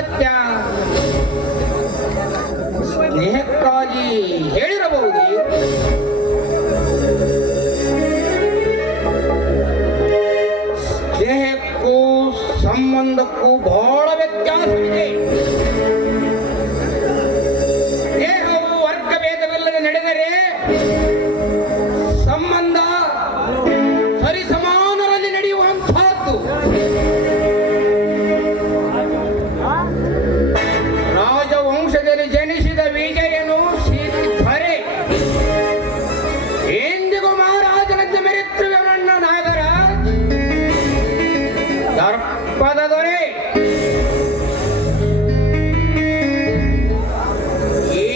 ಸತ್ಯ ಸ್ನೇಹಕ್ಕಾಗಿ ಹೇಳಿರಬಹುದು. ಸ್ನೇಹಕ್ಕೂ ಸಂಬಂಧಕ್ಕೂ ಬಹಳ ವ್ಯತ್ಯಾಸವಿದೆ. ಸ್ನೇಹವು ವರ್ಗಭೇದವಿಲ್ಲದೆ ನಡೆದರೆ ಸಂಬಂಧ ಸರಿಸಮಾನರಲ್ಲಿ ನಡೆಯುವಂತಹದ್ದು. ರಾಜವಂಶದಲ್ಲಿ ಜನಿಸಿದ ವಿಜಯನು ಶ್ರೀಧರೆ ಎಂದಿಗೂ ಮಹಾರಾಜನಂತೆ ಮೆರೆತಿರುವ ನನ್ನ ನಾಗರಾಜ್ ದರ್ಪದ ದೊರೆ. ಈ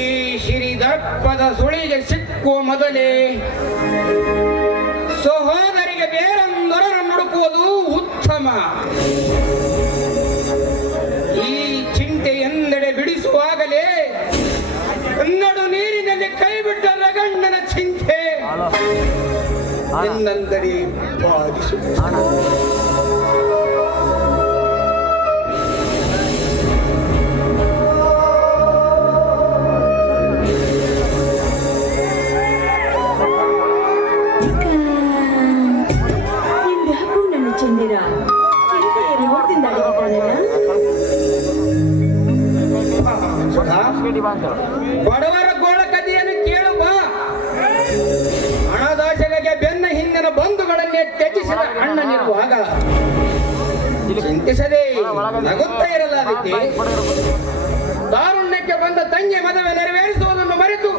ಶ್ರೀ ದರ್ಪದ ಸುಳಿಗೆ ಸಿಕ್ಕುವ ಮೊದಲೇ ಸಹೋದರಿಗೆ ಬೇರೊಂದರನ್ನು ನುಡುಕುವುದು ಉತ್ತಮ. ಈ ಚಿಂತೆ ಎಂದೆಡೆ ಬಿಡಿಸುವಾಗಲೇ ನಡು ನೀರಿನಲ್ಲಿ ಕೈ ಬಿಟ್ಟ ರಗಣ್ಣನ ಚಿಂತೆ ಎಂದೆಡೆ ಬಾಧಿಸುತ್ತದೆ. ಬಡವರ ಗೋಳ ಕಥೆಯನ್ನು ಕೇಳು ಬಾ. ಹಣದಾಸೆಗೆ ಬೆನ್ನ ಹಿಂದಿನ ಬಂಧುಗಳನ್ನೇ ತ್ಯಜಿಸಿದ ಅಣ್ಣನಿರುವಾಗ ಚಿಂತಿಸದೆ ನಗುತ್ತಾ ಇರಲಾಗುತ್ತೆ. ತಾರುಣ್ಯಕ್ಕೆ ಬಂದ ತಂಗಿ ಮದುವೆ ನೆರವೇರಿಸುವುದನ್ನು ಮರೆತು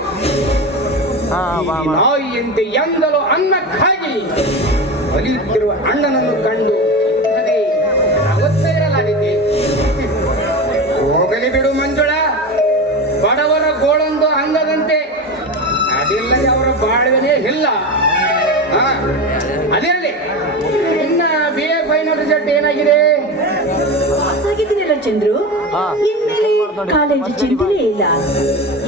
ನಾಯಿಯಂತೆ ಎಂದಲೂ ಅನ್ನಕ್ಕಾಗಿ ಒಲಿಯುತ್ತಿರುವ ಅಣ್ಣನನ್ನು ಕಂಡು ನಗುತ್ತಾ ಇರಲಾಗಿದೆ. ಹೋಗಲಿ ಬಿಡು ಮಂಜುಳ, ಬಡವರ ಗೋಳೊಂದು ಅಂಗದಂತೆ ಅದಿಲ್ಲದೆ ಅವರ ಬಾಳ್ವೆನೇ ಇಲ್ಲ. ಅದಿರಲಿ, ಇನ್ನ BA ಫೈನಲ್ ರಿಸಲ್ಟ್ ಏನಾಗಿದೆ? ಆಗಿದ್ದೀನಲ್ಲ ಚಂದ್ರು, ಇನ್ಮೇಲೆ ಕಾಲೇಜು ಚಿಂತೆಯೇ ಇಲ್ಲ.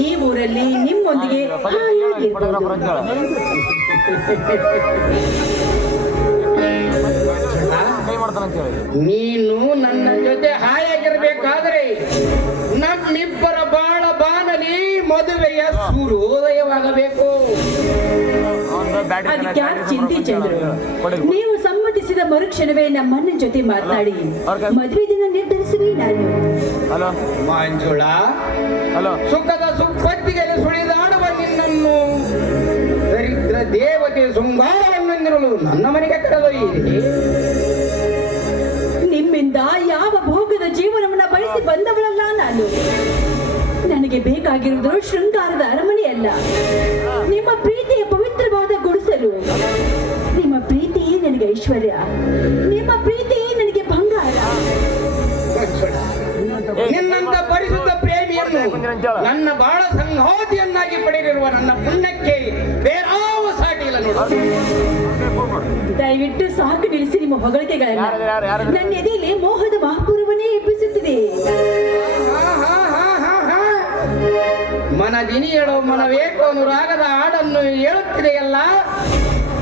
ಈ ಊರಲ್ಲಿ ನಿಮ್ಮೊಂದಿಗೆ ನೀನು ನನ್ನ ಜೊತೆ ಹಾಯಾಗಿರ್ಬೇಕಾದ್ರೆ ನಮ್ಮಿಬ್ಬರ ಬಾಳ ಬಾನಲಿ ಮದುವೆಯ ಸೂರ್ಯೋದಯವಾಗಬೇಕು. ಅದಕ್ಯಾಕೆ ಚಿಂತೆ ಚಂದ್ರು, ನೀವು ಸಮ್ಮತಿಸಿದ ಮರುಕ್ಷಣವೇ ನಮ್ಮನ್ನ ಜೊತೆ ಮಾತನಾಡಿ ಮದುವೆ ದಿನ ನಿರ್ಧರಿಸುವೆ ನಾನು. ಮಂಜುಳ, ಸುಖದ ಸುಪ್ಪತ್ತಿಗೆ ಸುಳಿದಾಡುವ ನಿನ್ನನ್ನು ದರಿದ್ರ ದೇವತೆ ಶೃಂಗಾರವನ್ನೆಂದಿರಲು ನನ್ನ ಮನೆಗೆ ಕರೆದೊಯ್ಯಿರಿ. ನಿಮ್ಮಿಂದ ಯಾವ ಭೋಗದ ಜೀವನವನ್ನ ಬಯಸಿ ಬಂದವಳಲ್ಲ ನಾನು. ನನಗೆ ಬೇಕಾಗಿರುವುದು ಶೃಂಗಾರದ ಅರಮನೆಯಲ್ಲ, ನಿಮ್ಮ ಪ್ರೀತಿಯ ಪವಿತ್ರವಾದ ಗುಡಿಸಲು. ನಿಮ್ಮ ಪ್ರೀತಿಯೇ ನನಗೆ ಐಶ್ವರ್ಯ, ನಿಮ್ಮ ಪ್ರೀತಿಯೇ ನನಗೆ ಬಂಗಾರ. ನಿನ್ನಂತ ಪರಿಶುದ್ಧ ಪ್ರೇಮಿಯನ್ನು ನನ್ನ ಬಾಳ ಸಂಗಾತಿಯನ್ನಾಗಿ ಪಡೆದಿರುವ ನನ್ನ ಪುಣ್ಯಕ್ಕೆ ಬೇರಾವ ಸಾಟಿ ಇಲ್ಲ ನೋಡು. ದಯವಿಟ್ಟು ಸಾಕು ನಿಲ್ಲಿಸಿ ನಿಮ್ಮ ಹೊಗಳಿಕೆಗಳನ್ನ. ನನ್ನ ಎದೆಯಲ್ಲಿ ಮೋಹದ ಮಹಾಪುರವನ್ನೇ ಎಬ್ಬಿಸುತ್ತಿದೆ. ಮನದಿನಿ ಹೇಳೋ ಮನವೇಕೋ ಅನುರಾಗದ ಹಾಡನ್ನು ಹೇಳುತ್ತಿದೆಯಲ್ಲ.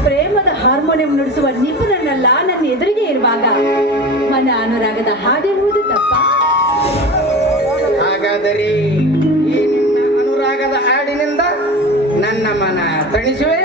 ಪ್ರೇಮದ ಹಾರ್ಮೋನಿಯಂ ನುಡಿಸುವ ನಿಪುಣನಲ್ಲ ನನ್ನ ಎದುರಿಗೆ ಇರುವಾಗ ಮನ ಅನುರಾಗದ ಹಾಡೆನ್ನುವುದು ತಪ್ಪ? ಹಾಗಾದರೆ ಈ ನಿನ್ನ ಅನುರಾಗದ ಹಾಡಿನಿಂದ ನನ್ನ ಮನ ತಣಿಸುವೆ.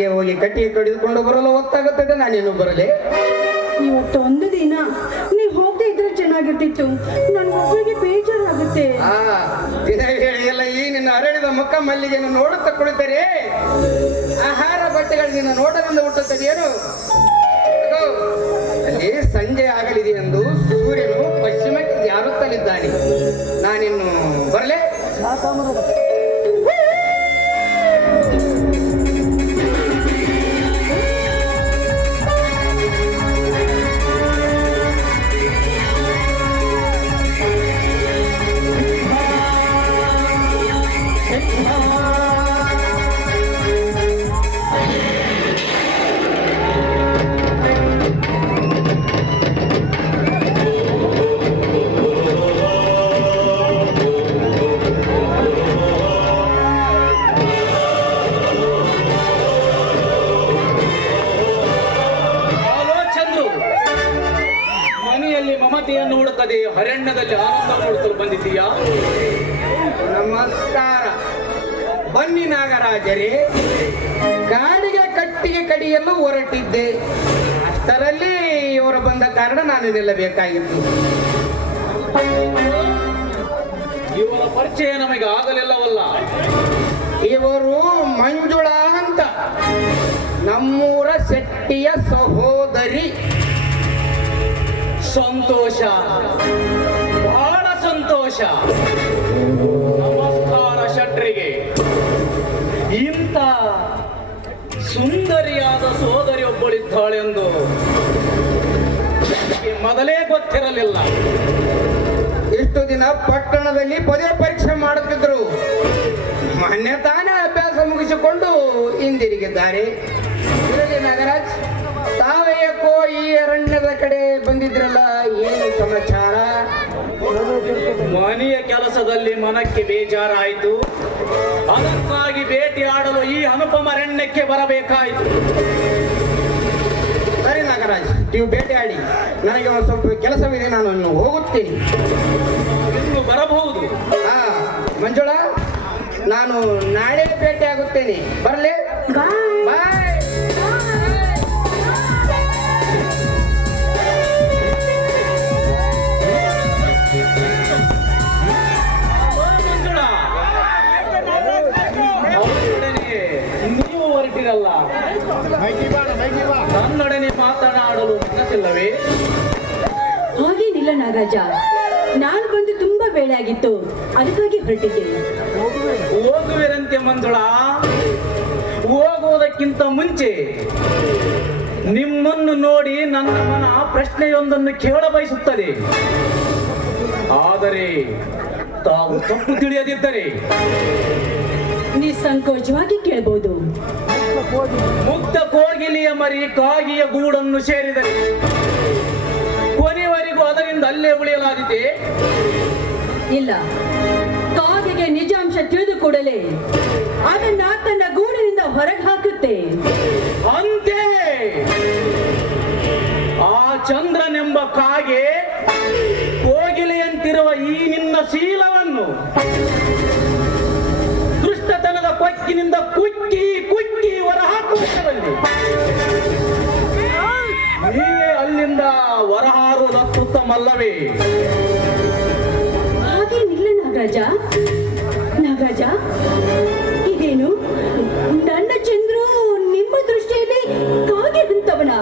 ಕಾಡಿಗೆ ಹೋಗಿ ಕಟ್ಟಿಗೆ ಕಡಿದುಕೊಂಡು ಬರಲು ಹೊತ್ತಾಗುತ್ತದೆ, ನಾನೇನು ಬರಲೆ? ಇವತ್ತೊಂದು ದಿನ ನೀವು ಹೋಗದೆ ಇದ್ರೆ ಚೆನ್ನಾಗಿರ್ತಿತ್ತು. ನನ್ ಒಬ್ಬರಿಗೆ ಬೇಜಾರಾಗುತ್ತೆ. ದಿನ ಎಲ್ಲ ಈ ನಿನ್ನ ಅರಳಿದ ಮುಖ ಮಲ್ಲಿಗೆಯನ್ನು ನೋಡುತ್ತಾ ಕುಳಿತರೆ ಆಹಾರ ಬಟ್ಟೆಗಳು ನಿನ್ನ ನೋಟದಿಂದ ಹುಟ್ಟುತ್ತದೆಯೇನು? ಅಲ್ಲಿ ಸಂಜೆ ಆಗಲಿದೆ ಎಂದು ಸೂರ್ಯನು ಪಶ್ಚಿಮಕ್ಕೆ ಜಾರುತ್ತಲಿದ್ದಾನೆ. ನಾನಿನ್ನು ಬರಲೇ? ಮಮತೆಯನ್ನು ಹುಡುಕದೆ ಅರಣ್ಯದಲ್ಲಿ ಆನಂದ ಹುಡುಕಲು ಬಂದಿದ್ದೀಯಾ? ನಮಸ್ಕಾರ. ಬನ್ನಿ ನಾಗರಾಜರೇ, ಕಾಡಿಗೆ ಕಟ್ಟಿಗೆ ಕಡಿಯಲು ಹೊರಟಿದ್ದೆ. ಅಷ್ಟರಲ್ಲಿ ಇವರು ಬಂದ ಕಾರಣ ನಾನು ನಿಲ್ಲಬೇಕಾಗಿತ್ತು. ಇವರ ಪರಿಚಯ ನಮಗೆ ಆಗಲಿಲ್ಲವಲ್ಲ. ಇವರು ಮಂಜುಳಾ ಅಂತ, ನಮ್ಮೂರ ಶೆಟ್ಟಿಯ ಸಹೋದರಿ. ಸಂತೋಷ, ಬಹಳ ಸಂತೋಷ. ನಮಸ್ಕಾರ ಶೆಟ್ರಿಗೆ. ಇಂಥ ಸುಂದರಿಯಾದ ಸೋದರಿ ಒಬ್ಬಳಿದ್ದಾಳೆಂದು ಮೊದಲೇ ಗೊತ್ತಿರಲಿಲ್ಲ. ಇಷ್ಟು ದಿನ ಪಟ್ಟಣದಲ್ಲಿ ಪದವಿ ಪರೀಕ್ಷೆ ಮಾಡುತ್ತಿದ್ರು. ಮೊನ್ನೆ ತಾನೇ ಅಭ್ಯಾಸ ಮುಗಿಸಿಕೊಂಡು ಹಿಂದಿರುಗಿದ್ದಾರೆ. ಇರಲಿ ನಾಗರಾಜ್, ತಾವೇಕೋ ಈ ಅರಣ್ಯದ ಕಡೆ ಬಂದಿದ್ರಲ್ಲ, ಏನು ಸಮಾಚಾರ? ಮನೆಯ ಕೆಲಸದಲ್ಲಿ ಮನಕ್ಕೆ ಬೇಜಾರಾಯಿತು. ಅದಕ್ಕಾಗಿ ಭೇಟಿಯಾಡಲು ಈ ಅನುಪಮ ಅರಣ್ಯಕ್ಕೆ ಬರಬೇಕಾಯಿತು. ಸರಿ ನಾಗರಾಜ್, ನೀವು ಭೇಟಿಯಾಡಿ. ನನಗೆ ಒಂದು ಸ್ವಲ್ಪ ಕೆಲಸವಿದೆ, ನಾನು ಹೋಗುತ್ತೇನೆ. ಇನ್ನು ಬರಬಹುದು. ಮಂಜುಳಾ, ನಾನು ನಾಳೆ ಭೇಟಿ ಆಗುತ್ತೇನೆ. ಬರಲೇ? ಬಾಯ್. ನೀವು ಹೊರಟಿರಲ್ಲ, ನನ್ನೊಡನೆ ಮಾತನಾಡಲು ಮನಸ್ಸಿಲ್ಲವೇ? ಹಾಗೇನಿಲ್ಲ ನಾಗರಾಜ, ನಾನು ಬಂದು ತುಂಬಾ ವೇಳೆ ಆಗಿತ್ತು, ಅದಕ್ಕಾಗಿ ಹೊರಟಿದ್ದೆ. ಹೋಗುವಿರಂತೆ ಮಂಜುಳಾ. ಹೋಗುವುದಕ್ಕಿಂತ ಮುಂಚೆ ನಿಮ್ಮನ್ನು ನೋಡಿ ನನ್ನ ಮನ ಪ್ರಶ್ನೆಯೊಂದನ್ನು ಕೇಳ ಬಯಸುತ್ತದೆ. ಆದರೆ ತಾವು ತಪ್ಪು ತಿಳಿಯದಿದ್ದರೆ ನಿಸ್ಸಂಕೋಚವಾಗಿ ಕೇಳಬಹುದು. ಮುಗ್ಧ ಕೋಗಿಲೆಯ ಮರಿ ಕಾಗಿಯ ಗೂಡನ್ನು ಸೇರಿದರೆ ಕೊನೆಯವರೆಗೂ ಅದರಿಂದ ಅಲ್ಲೇ ಉಳಿಯಲಾಗಿದೆ. ಇಲ್ಲ, ಕಾಗೆಗೆ ನಿಜಾಂಶ ತಿಳಿದು ಕೂಡಲೇ ಅದನ್ನ ತನ್ನ ಗೂಡಿನಿಂದ ಹೊರಗೆ ಹಾಕುತ್ತೆ. ಅಂತೆ ಆ ಚಂದ್ರನೆಂಬ ಕಾಗೆ ಕೋಗಿಲೆಯಂತಿರುವ ಈ ನಿನ್ನ ಶೀಲವನ್ನು ದುಷ್ಟತನದ ಕೊಕ್ಕಿನಿಂದ ಕುಕ್ಕಿ ಕುಕ್ಕಿ ಹೊರಹಾಕುವುದರಲ್ಲಿ ನೀವೇ ಅಲ್ಲಿಂದ ಹೊರಹಾರುವುದು ಅತ್ಯುತ್ತಮಲ್ಲವೇ? ಹಾಗೇನಿಲ್ಲ ನಾಗರಾಜ. ನಾಗರಾಜ, ಇದೇನು ನನ್ನ ಚಂದ್ರು ನಿಮ್ಮ ದೃಷ್ಟಿಯಲ್ಲಿ ಕಾಗೆ ಅಂತವನ?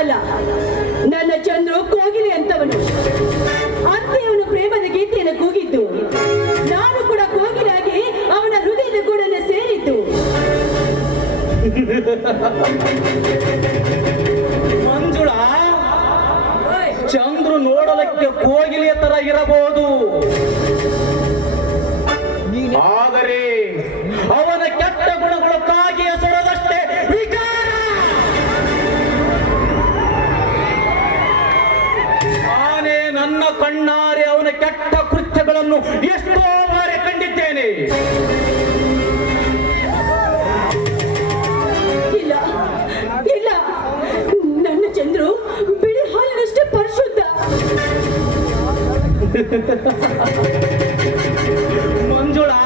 ಅಲ್ಲ, ನನ್ನ ಚಂದ್ರು ಕೋಗಿಲೆ ಅಂತವನು. ಅಂತೆ ಅವನು ಪ್ರೇಮದ ಗೀತೆಯನ್ನು ಕೂಗಿದ್ದು, ನಾನು ಕೂಡ ಕೋಗಿಲಾಗಿ ಅವನ ಹೃದಯದ ಗೂಡನ್ನು ಸೇರಿದ್ದು. ಮಂಜುಳಾ, ಚಂದ್ರು ನೋಡಲಕ್ಕೆ ಕೋಗಿಲೆಯ ತರ ಇರಬಹುದು, ಆದರೆ ಅವನ ಕೆಟ್ಟ ಗುಣಗಳು ಕಾಗಿಯ ಸೊರದಷ್ಟೇ ವಿಕಾರ. ನಾನೇ ನನ್ನ ಕಣ್ಣಾರೆ ಅವನ ಕೆಟ್ಟ ಕೃತ್ಯಗಳನ್ನು ಎಷ್ಟೋ ಬಾರಿ ಕಂಡಿದ್ದೇನೆ. ಇಲ್ಲ ಇಲ್ಲ, ನನ್ನ ಚಂದ್ರು ಬಿಳಿ ಹಾಲಿನಷ್ಟೇ ಪರಿಶುದ್ಧ. ಮಂಜುಳಾ,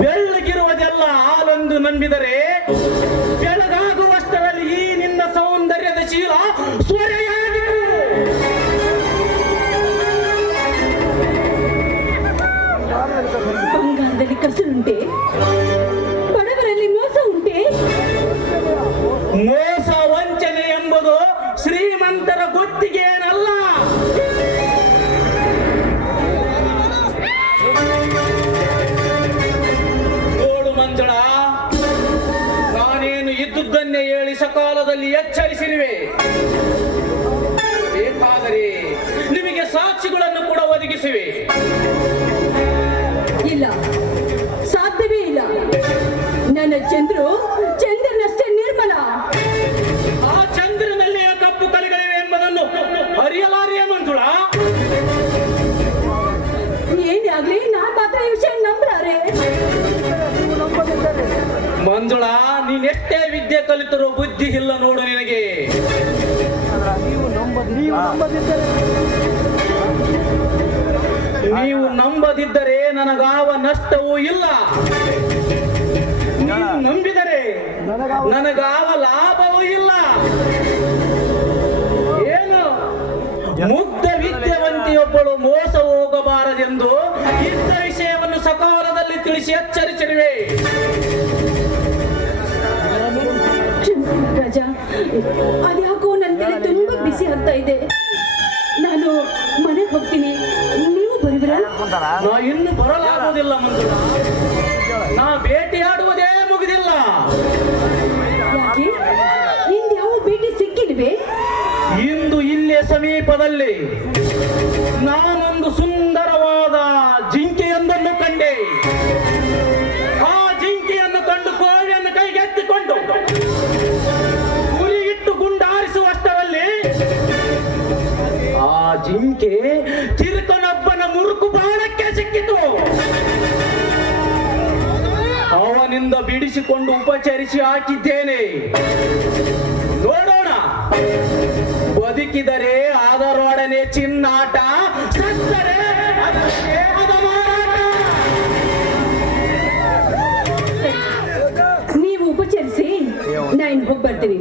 ಬೆಳ್ಳಗಿರುವುದೆಲ್ಲ ಹಾಲೆಂದು ನಂಬಿದರೆ ಬೆಳಗಾಗುವಷ್ಟರಲ್ಲಿ ಈ ನಿನ್ನ ಸೌಂದರ್ಯದ ಶೀಲ ಸ್ವರೆಯಾಗಿತು. ಬಂಗಾರದಲ್ಲಿ ಕಸರುಂಟೆ, ಬಡವರಲ್ಲಿ ಮೋಸ ಉಂಟೆ. ಮೋಸ ವಂಚನೆ ಎಂಬುದು ಶ್ರೀಮಂತರ ಗೊತ್ತಿಗೇನಲ್ಲ. ನೋಡು ಮಂಜುಳ, ನಾನೇನು ಇದ್ದುದನ್ನೇ ಹೇಳಿ ಸಕಾಲದಲ್ಲಿ ಎಚ್ಚರಿಸಿರುವೆ. ಬೇಕಾದರೆ ನಿಮಗೆ ಸಾಕ್ಷಿಗಳನ್ನು ಕೂಡ ಒದಗಿಸಿವೆ. ಇಲ್ಲ, ಸಾಧ್ಯವೇ ಇಲ್ಲ. ನನ್ನ ಚಂದ್ರನಷ್ಟೇ ನಿರ್ಮಲ. ಆ ಚಂದ್ರನಲ್ಲಿ ಕಪ್ಪು ಕಲೆಗಳಿವೆ ಎಂಬುದನ್ನು ಅರಿಯಲಾರಿಯೇ ಮಂಜುಳ? ಏನೇ ಆಗ್ಲಿ, ನಾನ್ ಮಾತ್ರ ಈ ವಿಷಯ ನಂಬ್ಲಾರೆ. ಮಂಜುಳ, ನೀನೆಷ್ಟೇ ವಿದ್ಯೆ ಕಲಿತರೂ ಬುದ್ಧಿ ಇಲ್ಲ ನೋಡು ನಿನಗೆ. ನೀವು ನಂಬದಿದ್ದರೆ ನನಗಾವ ನಷ್ಟವೂ ಇಲ್ಲ. ನೀವು ನಂಬಿದರೆ ನನಗಾವ ಲಾಭವೂ ಇಲ್ಲ. ಏನು ಮುಗ್ಧ ವಿದ್ಯಾವಂತಿಯೊಬ್ಬಳು ಮೋಸ ಹೋಗಬಾರದೆಂದು ಇದ್ದ ವಿಷಯವನ್ನು ಸಕಾಲದಲ್ಲಿ ತಿಳಿಸಿ ಎಚ್ಚರಿಸಿರುವೆ. ರಾಜ, ಅದ್ಯಾಕೋ ನನ್ನ ತಲೆ ತುಂಬಾ ಬಿಸಿ ಆಗ್ತಾ ಇದೆ. ನಾನು ಮನೆಗೆ ಹೋಗ್ತೀನಿ, ನೀವು ಬರುವಿರಾ? ನಾ ಇನ್ನು ಬರಲಾಗುವುದಿಲ್ಲ ಮಂಜುಳ. ನಾ ಭೇಟಿಯಾಡುವುದೇ ಮುಗಿದಿಲ್ಲ. ಯಾಕೆ? ಇಂದ್ಯಾವ ಭೇಟಿ ಸಿಕ್ಕಿಲ್ವೇ? ಇಂದು ಇಲ್ಲೇ ಸಮೀಪದಲ್ಲಿ ನಾನೊಂದು ಸುಂದರವಾದ ಜಿಂಕೆಯೊಂದನ್ನು ಕಂಡೆ. ಆ ಜಿಂಕೆಯನ್ನು ಕಂಡು ಕೋವಿಯನ್ನು ಕೈಗೆತ್ತಿಕೊಂಡು ಗುರಿಯಿಟ್ಟು ಗುಂಡಾರಿಸುವಷ್ಟರಲ್ಲಿ ಆ ಜಿಂಕೆ ತಿರುಕನೊಬ್ಬನ ಮುರುಕು ಬಾಣಕ್ಕೆ ಸಿಕ್ಕಿತು. ಅವನಿಂದ ಬಿಡಿಸಿಕೊಂಡು ಉಪಚರಿಸಿ ಹಾಕಿದ್ದೇನೆ. ನೋಡೋಣ, ಬದುಕಿದರೆ ಅದರೊಡನೆ ಚಿನ್ನಾಟ, ಸತ್ತರೆ ಅದರ ದೇಹದ ಮಾರಾಟ. ನೀವು ಉಪಚರಿಸಿ, ನಾನು ಹೋಗಿ ಬರ್ತೀನಿ.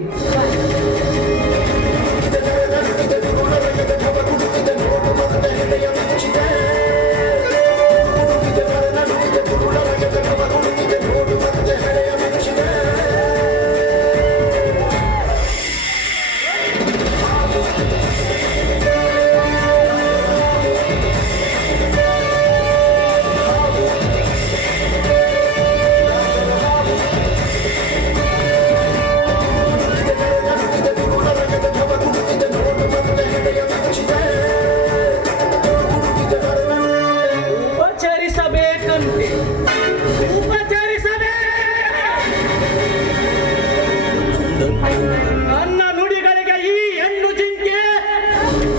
ನನ್ನ ನುಡಿಗಳಿಗೆ ಈ ಹೆಣ್ಣು ಜಿಂಕೆ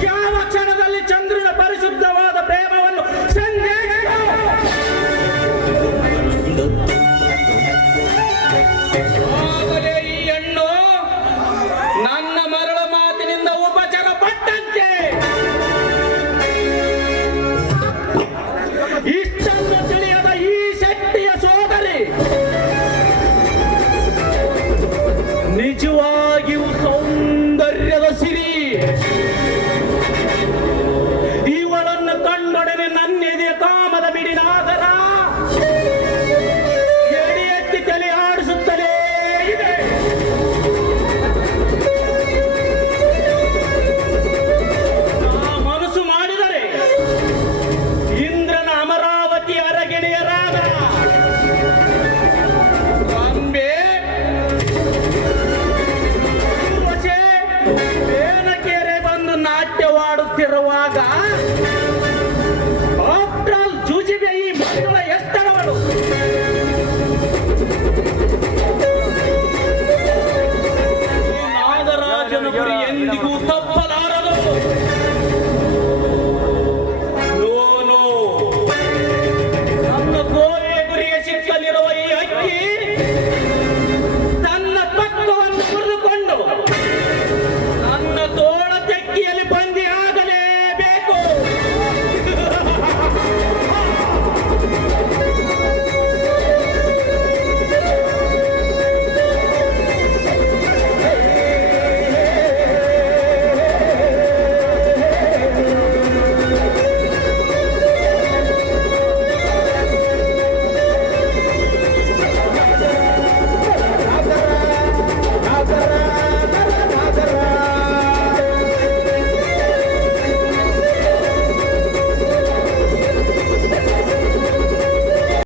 ಯಾವ ಕ್ಷಣದಲ್ಲಿ ಚಂದ್ರನ ಪರಿಶುದ್ಧವಾದ ಪ್ರೇಮವನ್ನು ಆಗಲೇ ಈ ಹೆಣ್ಣು ನನ್ನ ಮರಳ ಮಾತಿನಿಂದ ಉಪಚಾರ ಪಟ್ಟಂತೆ. ಇಷ್ಟನ್ನು ತಿಳಿಯದ ಈ ಶಕ್ತಿಯ ಸೋದರಿ ನಿಜವಾದ